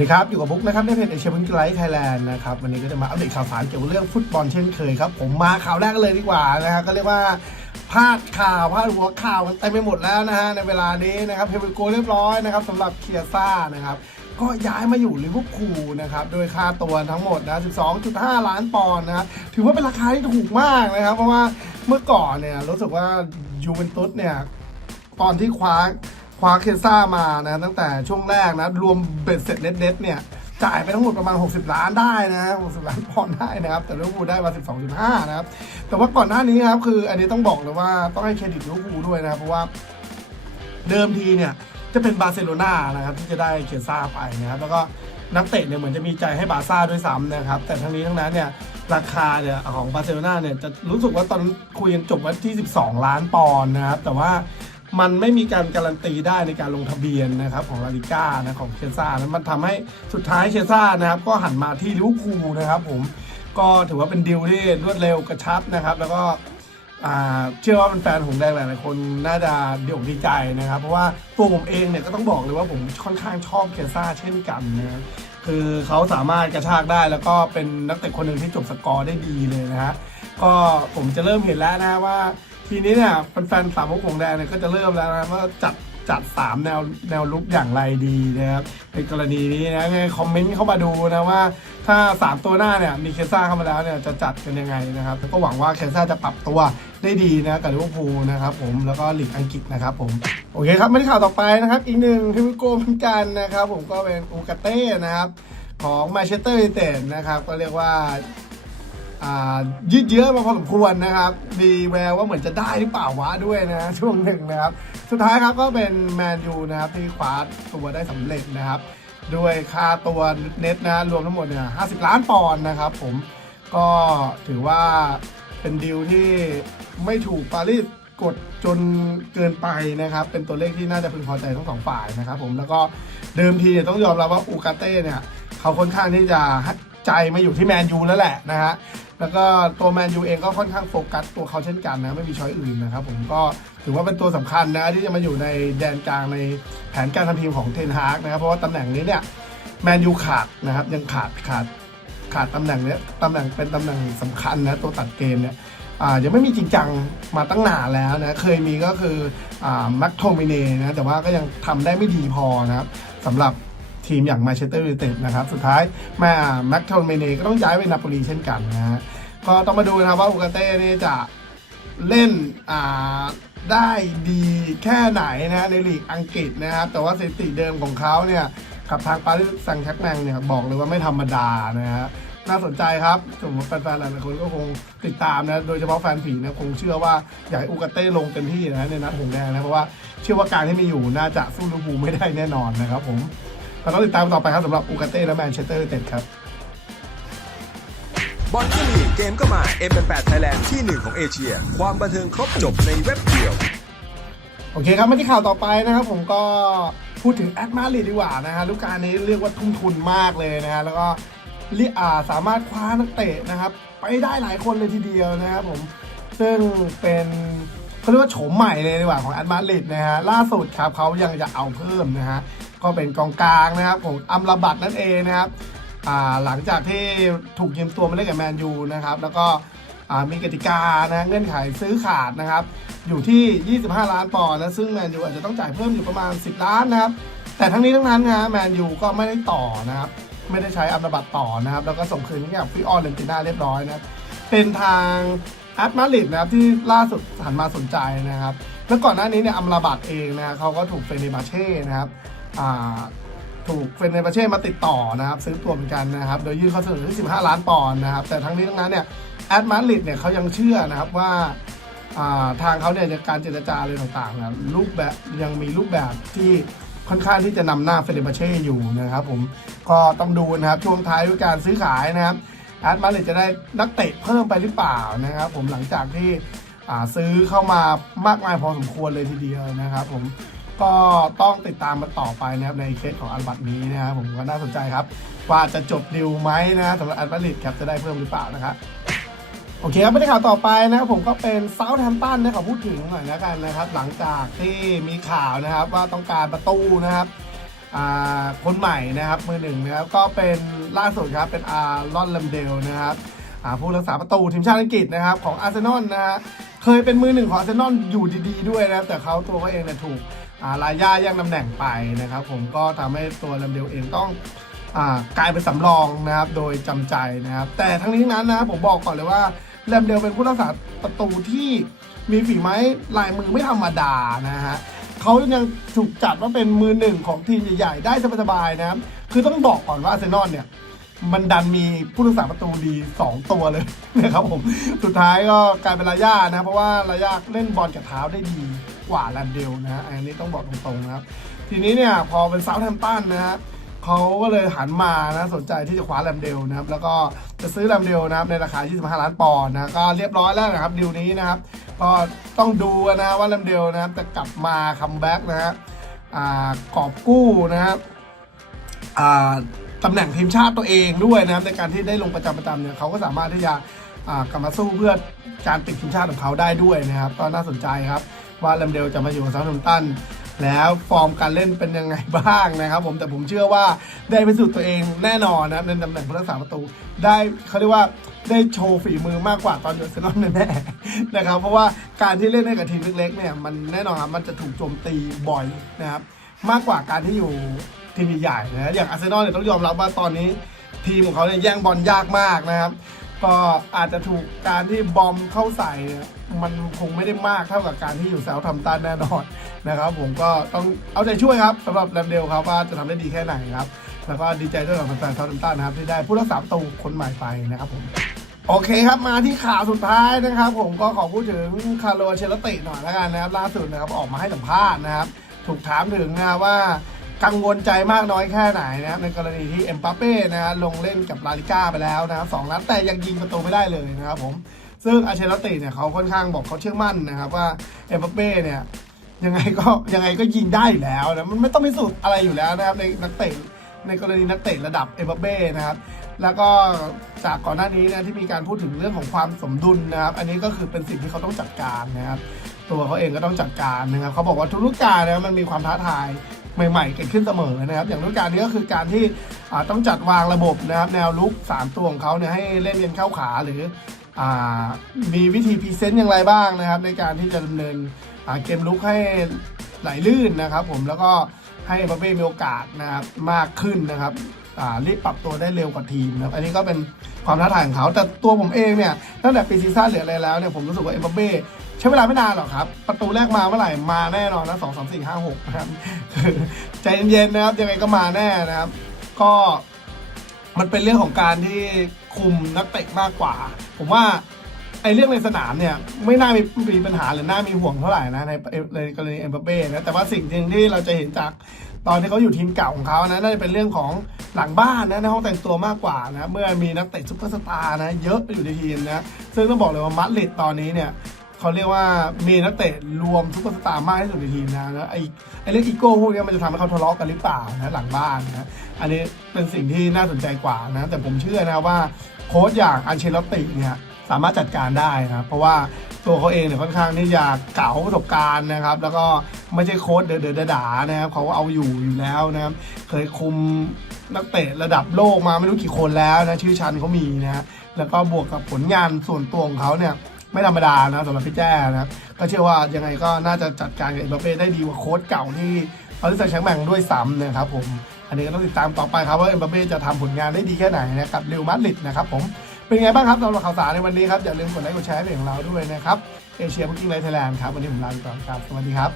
ดีครับ อยู่กับบุ๊กนะครับในเพจเอเชียบุนไลท์ไทยแลนด์นะครับวันนี้ก็จะมาอัปเดตข่าวสารเกี่ยวกับเรื่องฟุตบอลเช่นเคยครับ ผมมาข่าวแรกเลยดีกว่านะฮะก็เรียกว่าพาดข่าวพาดหัวข่าวกันเต็มไปหมดแล้วนะฮะในเวลานี้นะครับเฮเบโกเรียบร้อยนะครับสำหรับเคียซ่านะครับก็ย้ายมาอยู่ลิเวอร์พูลนะครับโดยค่าตัวทั้งหมดนะ 12.5 ล้านปอนด์นะครับถือว่าเป็นราคาที่ถูกมากนะครับ เพราะว่าเมื่อก่อนเนี่ยรู้สึกว่ายูเวนตุสเนี่ยตอนที่คว้า คว้าเคซ่ามานะตั้งแต่ช่วงแรกนะ รวมเบ็ดเสร็จเน็ตๆเนี่ยจ่ายไปทั้งหมดประมาณ 60 ล้านได้นะ60 ล้านปอนด์ได้นะครับ แต่ลิเวอร์พูลได้มา12.5 นะครับ แต่ว่าก่อนหน้านี้ครับ คืออันนี้ต้องบอกเลยว่าต้องให้เครดิตลิเวอร์พูลด้วยนะครับ เพราะว่าเดิมทีเนี่ยจะเป็นบาร์เซโลนานะครับที่จะได้เคซ่าไปนะครับ แล้วก็นักเตะเนี่ยเหมือนจะมีใจให้บาร์ซ่าด้วยซ้ำนะครับ แต่ทั้งนี้ทั้งนั้นเนี่ยราคาเนี่ยของบาร์เซโลนาเนี่ยจะรู้สึกว่าตอนนั้นคุยกันจบไว้ที่ 12 ล้านปอนด์นะครับ แต่ว่า มันไม่มีการการันตีได้ในการลงทะเบียนนะครับของลาลิก้านะของเคซ่านั้นมันทำให้สุดท้ายเคซ่านะครับก็หันมาที่ลิเวอร์พูลนะครับผมก็ถือว่าเป็นดีลที่รวดเร็วกระชับนะครับ แล้วก็เชื่อว่าเป็นแฟนหงแดงหลายๆคนน่าจะดีอกดีใจนะครับ เพราะว่าตัวผมเองเนี่ยก็ต้องบอกเลยว่าผมค่อนข้างชอบเคซ่าเช่นกันนะคือเขาสามารถกระชากได้แล้วก็เป็นนักเตะคนหนึ่งที่จบสกอร์ได้ดีเลยนะฮะก็ผมจะเริ่มเห็นแล้วนะว่า ทีนี้เนี่ยแฟนๆสามพกผงแดงเนี่ยก็จะเริ่มแล้วนะว่าจัดจัดสามแนวแนวลุกอย่างไรดีนะครับในกรณีนี้นะไงคอมเมนต์เข้ามาดูนะว่าถ้า 3 ตัวหน้าเนี่ยมีเคซ่าเข้ามาแล้วเนี่ยจะจัดกันยังไงนะครับก็หวังว่าเคซ่าจะปรับตัวได้ดีนะกับลิเวอร์พูลนะครับผมแล้วก็ลีกอังกฤษนะครับผมโอเคครับมาที่ข่าวต่อไปนะครับอีกหนึ่งฮิวิโกเหมือนกันนะครับผมก็เป็นอูกาเต้นะครับของแมนเชสเตอร์ยูไนเต็ดนะครับก็เรียกว่า ยืดเยื้อมาพอสมควรนะครับ มีแววว่าเหมือนจะได้หรือเปล่าวะด้วยนะช่วงหนึ่งนะครับ สุดท้ายครับก็เป็นแมนยูนะครับที่คว้าตัวได้สำเร็จนะครับ ด้วยค่าตัวเน็ตนะรวมทั้งหมดเนี่ย50ล้านปอนด์นะครับ ผมก็ถือว่าเป็นดีลที่ไม่ถูกปารีสกดจนเกินไปนะครับ เป็นตัวเลขที่น่าจะพึงพอใจทั้งสองฝ่ายนะครับ ผมแล้วก็เดิมทีเนี่ยต้องยอมรับว่าอูกาเต้เนี่ยเขาค่อนข้างที่จะ ใจมาอยู่ที่แมนยูแล้วแหละนะฮะแล้วก็ตัวแมนยูเองก็ค่อนข้างโฟกัสตัวเขาเช่นกันนะไม่มีช้อยอื่นนะครับผมก็ถือว่าเป็นตัวสำคัญนะที่จะมาอยู่ในแดนกลางในแผนการทำทีมของเทนฮากนะครับเพราะว่าตำแหน่งนี้เนี่ยแมนยูขาดนะครับยังขาดขาดขาดตำแหน่งเนี้ยตำแหน่งเป็นตำแหน่งสำคัญนะตัวตัดเกมเนี่ยอายังไม่มีจริงจังมาตั้งนานแล้วนะ เคยมีก็คืออ่าแม็กโทมิเน่นะ แต่ว่าก็ยังทำได้ไม่ดีพอนะครับสำหรับ ทีมอย่างมาเชสเตอร์ยูไนเต็ดนะครับ สุดท้ายแม่แม็กโทนเมเน่ก็ต้องย้ายไปนาโปลีเช่นกันนะฮะก็ต้องมาดูนะครับว่าอูกาเต้นี่จะเล่นอ่าได้ดีแค่ไหนนะในลีกอังกฤษนะครับ แต่ว่าสถิติเดิมของเขาเนี่ยกับทางปารีสแซงต์แชร์กแมงเนี่ยบอกเลยว่าไม่ธรรมดานะฮะน่าสนใจครับสมมติแฟนๆหลายคนก็คงติดตามนะ โดยเฉพาะแฟนผีนะคงเชื่อว่าอยากให้อูกาเต้ลงเต็มที่นะในนัดหงแดงนะ เพราะว่าเชื่อว่าการที่มีอยู่น่าจะสู้ลิเวอร์พูไม่ได้แน่นอนนะครับผม เราต้องติดตามต่อไปครับสำหรับอูกาเต้และแมนเชสเตอร์ยูไนเต็ดครับบอลก็มีเกมก็มา M8 Thailand ที่หนึ่งของเอเชีย ความบันเทิงครบจบในเว็บเดียว โอเคครับมาที่ข่าวต่อไปนะครับ ผมก็พูดถึงแอดมาริดดีกว่านะฮะลูกการนี้เรียกว่าทุ่มทุนมากเลยนะฮะแล้วก็เรียกอ่าสามารถคว้านักเตะนะครับ ไปได้หลายคนเลยทีเดียวนะครับผมซึ่งเป็นเขาเรียกว่าโฉมใหม่เลยดีกว่าของแอดมาริดนะฮะล่าสุดครับเขายังจะเอาเพิ่มนะฮะ ก็เป็นกองกลางนะครับของอัมราบัตนั่นเองนะครับหลังจากที่ถูกยืมตัวมาเล่นกับแมนยูนะครับแล้วก็มีกติกานะเงื่อนไขซื้อขาดนะครับ อยู่ที่ 25 ล้านปอนด์นะซึ่งแมนยูอาจจะต้องจ่ายเพิ่มอยู่ประมาณ 10 ล้านนะครับแต่ทั้งนี้ทั้งนั้นนะแมนยูก็ไม่ได้ต่อนะครับไม่ได้ใช้อัมรบัตต่อนะครับแล้วก็ส่งคืนให้กับฟิออนเลนติน่าเรียบร้อยนะเป็นทางอตมาริดนะครับที่ล่าสุดหันมาสนใจนะครับแล้วก่อนหน้านี้เนี่ยอัมราบัตเองนะเขาก็ถูกเฟเนบาเช่นะครับ ถูกเฟนเนบาเช่มาติดต่อนะครับซื้อตัวเหมือนกันนะครับ โดยยื่นข้อเสนอที่ 15 ล้านปอนด์นะครับ แต่ทั้งนี้ทั้งนั้นเนี่ยแอดมาริดเนี่ยเขายังเชื่อนะครับว่าทางเขาเนี่ยในการเจรจาอะไรต่างๆนะรูปแบบยังมีรูปแบบที่ค่อนข้างที่จะนำหน้าเฟรนเนบเช่อยู่นะครับผมก็ต้องดูนะครับช่วงท้ายด้วยการซื้อขายนะครับแอดมาริดจะได้นักเตะเพิ่มไปหรือเปล่านะครับ ผมหลังจากที่ซื้อเข้ามามากมายพอสมควรเลยทีเดียวนะครับ ผม ก็ต้องติดตามมาต่อไปนะครับในเคสของอัลบัตนี้นะครับผมก็น่าสนใจครับ ว่าจะจบดิวไหมนะสำหรับอัลบัตลิดครับจะได้เพิ่มหรือเปล่านะครับโอเคครับไม่ได้ข่าวต่อไปนะครับผมก็เป็นเซาท์แฮมป์ตันนะขอพูดถึงหน่อยแล้วกันนะครับ หลังจากที่มีข่าวนะครับว่าต้องการประตูนะครับคนใหม่นะครับมือหนึ่งนะครับก็เป็นล่าสุดครับเป็นอารอนลัมเดลนะครับผู้รักษาประตูทีมชาติอังกฤษนะครับของอาร์เซนอลนะฮะเคยเป็นมือหนึ่งของอาร์เซนอลอยู่ดีๆด้วยนะครับแต่เขาตัวเขาเองเนี่ยถูก ลาย่าแย่งตำแหน่งไปนะครับผมก็ทำให้ตัวลัมเดลเองต้องอกลายเป็นสำรองนะครับโดยจำใจนะครับ แต่ทั้งนี้ทั้งนั้นนะผมบอกก่อนเลยว่าแรมเดลเป็นผู้รักษาประตูที่มีฝีไม้ลายมือไม่ธรรมดานะฮะเขายังถูกจัดว่าเป็นมือหนึ่งของทีมใหญ่ๆ ได้สบายๆนะครับ คือต้องบอกก่อนว่าอาร์เซนอลเนี่ย มันดันมีผู้รักษาประตูดี 2 ตัวเลยนะครับผม สุดท้ายก็กลายเป็นลาย่านะ เพราะว่าลาย่าเล่นบอลกับเท้าได้ดี กว่าแรมเดลนะฮะอันนี้ต้องบอกตรงๆนะครับ ทีนี้เนี่ยพอเป็นเซาท์แฮมป์ตันนะฮะเขาก็เลยหันมานะสนใจที่จะคว้าแรมเดลนะครับ แล้วก็จะซื้อแรมเดลนะครับในราคา 25 ล้านปอนด์นะก็เรียบร้อยแล้วนะครับดีลนี้นะครับ ก็ต้องดูนะว่าแรมเดลนะครับจะกลับมาคัมแบ็กนะฮะอ่ากอบกู้นะครับอ่าตำแหน่งทีมชาติตัวเองด้วยนะครับ ในการที่ได้ลงประจำประจำเนี่ยเขาก็สามารถที่จะอ่ากลับมาสู้เพื่อการติดทีมชาติของเขาได้ด้วยนะครับ ก็น่าสนใจครับ ว่าแลมเดลจะมาอยู่กับซาท์แฮมป์ตันแล้วฟอร์มการเล่นเป็นยังไงบ้างนะครับผมแต่ผมเชื่อว่าได้พิสูจน์ตัวเองแน่นอนนะครับในตำแหน่งผู้รักษาประตู ได้เขาเรียกว่าได้โชว์ฝีมือมากกว่าตอนอยู่อาร์เซนอลแน่ๆนะครับเพราะว่าการที่เล่นให้กับทีมเล็กๆเนี่ยมันแน่นอนครับมันจะถูกโจมตีบ่อยนะครับมากกว่าการที่อยู่ทีมใหญ่ๆนะอย่างอาร์เซนอลเนี่ยต้องยอมรับว่าตอนนี้ทีมของเขาเนี่ยแย่งบอลยากมากนะครับ ก็อาจจะถูกการที่บอมเข้าใส่มันคงไม่ได้มากเท่ากับการที่อยู่แซวทำตันแน่นอนนะครับผมก็ต้องเอาใจช่วยครับสำหรับแรมเดลครับว่าจะทำได้ดีแค่ไหนครับ แล้วก็ดีใจด้วยกับแฟนๆเซาท์แฮมป์ตันนะครับที่ได้ผู้รักษาประตูคนใหม่ไปนะครับผมโอเคครับมาที่ข่าวสุดท้ายนะครับ ผมก็ขอพูดถึงคาร์โลเชลติหน่อยล้วกันนะครับล่าสุดนะครับออกมาให้สัมภาษณ์นะครับ ถูกถามถึงนะว่า กังวลใจมากน้อยแค่ไหนนะครับในกรณีที่เอ็มบัปเป้นะฮะลงเล่นกับลาลิก้าไปแล้วนะครับสองนัดแต่ยังยิงประตูไม่ได้เลยนะครับผมซึ่งอาเชลติเนี่ยเขาค่อนข้างบอกเขาเชื่อมั่นนะครับว่าเอ็มบัปเป้เนี่ยยังไงก็ยังไงก็ยิงได้อยู่แล้วนะมันไม่ต้องพิสูจน์อะไรอยู่แล้วนะครับในนักเตะในกรณีนักเตะระดับเอ็มบัปเป้นะครับ แล้วก็จากก่อนหน้านี้นะที่มีการพูดถึงเรื่องของความสมดุลนะครับ อันนี้ก็คือเป็นสิ่งที่เขาต้องจัดการนะครับ ตัวเขาเองก็ต้องจัดการนะครับเขาบอกว่าทุกกาลนะมันมีความท้าทาย ใหม่ๆ เกิดขึ้นเสมอนะครับ อย่างฤดูกาลนี้ก็คือการที่ต้องจัดวางระบบนะครับ แนวลุก 3 ตัวของเขาเนี่ยให้เล่นกันเข้าขาหรืออมีวิธีพรีเซนต์อย่างไรบ้างนะครับ ในการที่จะดำเนินเกมลุกให้ไหลลื่นนะครับ ผมแล้วก็ให้เอ็มบัปเป้มีโอกาสนะครับมากขึ้นนะครับรีบปรับตัวได้เร็วกว่าทีมนะครับ อันนี้ก็เป็นความท้าทายของเขา แต่ตัวผมเองเนี่ยตั้งแต่ปีซีซั่นเหรืออะไรแล้วเนี่ยผมรู้สึกว่าเอ็มบัปเป้ ใช้เวลาไม่นานหรอกครับ ประตูแรกมาเมื่อไหร่มาแน่นอนนะสองสามสี่ห้าหกนะครับใจเย็นๆนะครับยังไงก็มาแน่นะครับ ก็มันเป็นเรื่องของการที่คุมนักเตะมากกว่า ผมว่าไอ้เรื่องในสนามเนี่ยไม่น่ามีมีปัญหาหรือน่ามีห่วงเท่าไหร่นะในในกรณีเอ็มบัปเป้นะแต่ว่าสิ่งหนึ่งที่เราจะเห็นจากตอนที่เขาอยู่ทีมเก่าของเขานะน่าจะเป็นเรื่องของหลังบ้านนะในห้องแต่งตัวมากกว่านะเมื่อมีนักเตะซุปเปอร์สตาร์นะเยอะอยู่ในทีมนะซึ่งต้องบอกเลยว่ามัดริดตอนนี้เนี่ย เขาเรียกว่ามีนักเตะรวมซุปเปอร์สตาร์มากที่สุดในทีมนะแล้วไอ้ไอ้เรื่องอีโก้พวกนี้มันจะทำให้เขาทะเลาะกันหรือเปล่านะหลังบ้านนะอันนี้เป็นสิ่งที่น่าสนใจกว่านะ แต่ผมเชื่อนะว่าโค้ชอย่างอันเชลติเนี่ยสามารถจัดการได้นะเพราะว่าตัวเขาเองเนี่ยค่อนข้างที่จะเก่าประสบการณ์นะครับ แล้วก็ไม่ใช่โค้ชเดือดด่านะครับเขาก็เอาอยู่อยู่แล้วนะครับเคยคุมนักเตะระดับโลกมาไม่รู้กี่คนแล้วนะชื่อชันเขามีนะแล้วก็บวกกับผลงานส่วนตัวของเขาเนี่ย ไม่ธรรมดานะสำหรับพี่แจ้นะครับก็เชื่อว่ายังไงก็น่าจะจัดการกับเอ็มบัปเป้ได้ดีกว่าโค้ชเก่าที่ปารีสแซงต์แชร์แมงด้วยซ้ำนะครับผมอันนี้ก็ต้องติดตามต่อไปครับว่าเอ็มบัปเป้จะทำผลงานได้ดีแค่ไหนนะครับเรอัลมาดริดนะครับผมเป็นไงบ้างครับสำหรับข่าวสารในวันนี้ครับอย่าลืมกดไลค์กดแชร์เพจของเราด้วยนะครับเอเชียพุกกิ้งไลท์ไทยแลนด์ครับวันนี้ผมลาไปก่อนครับสวัสดีครับ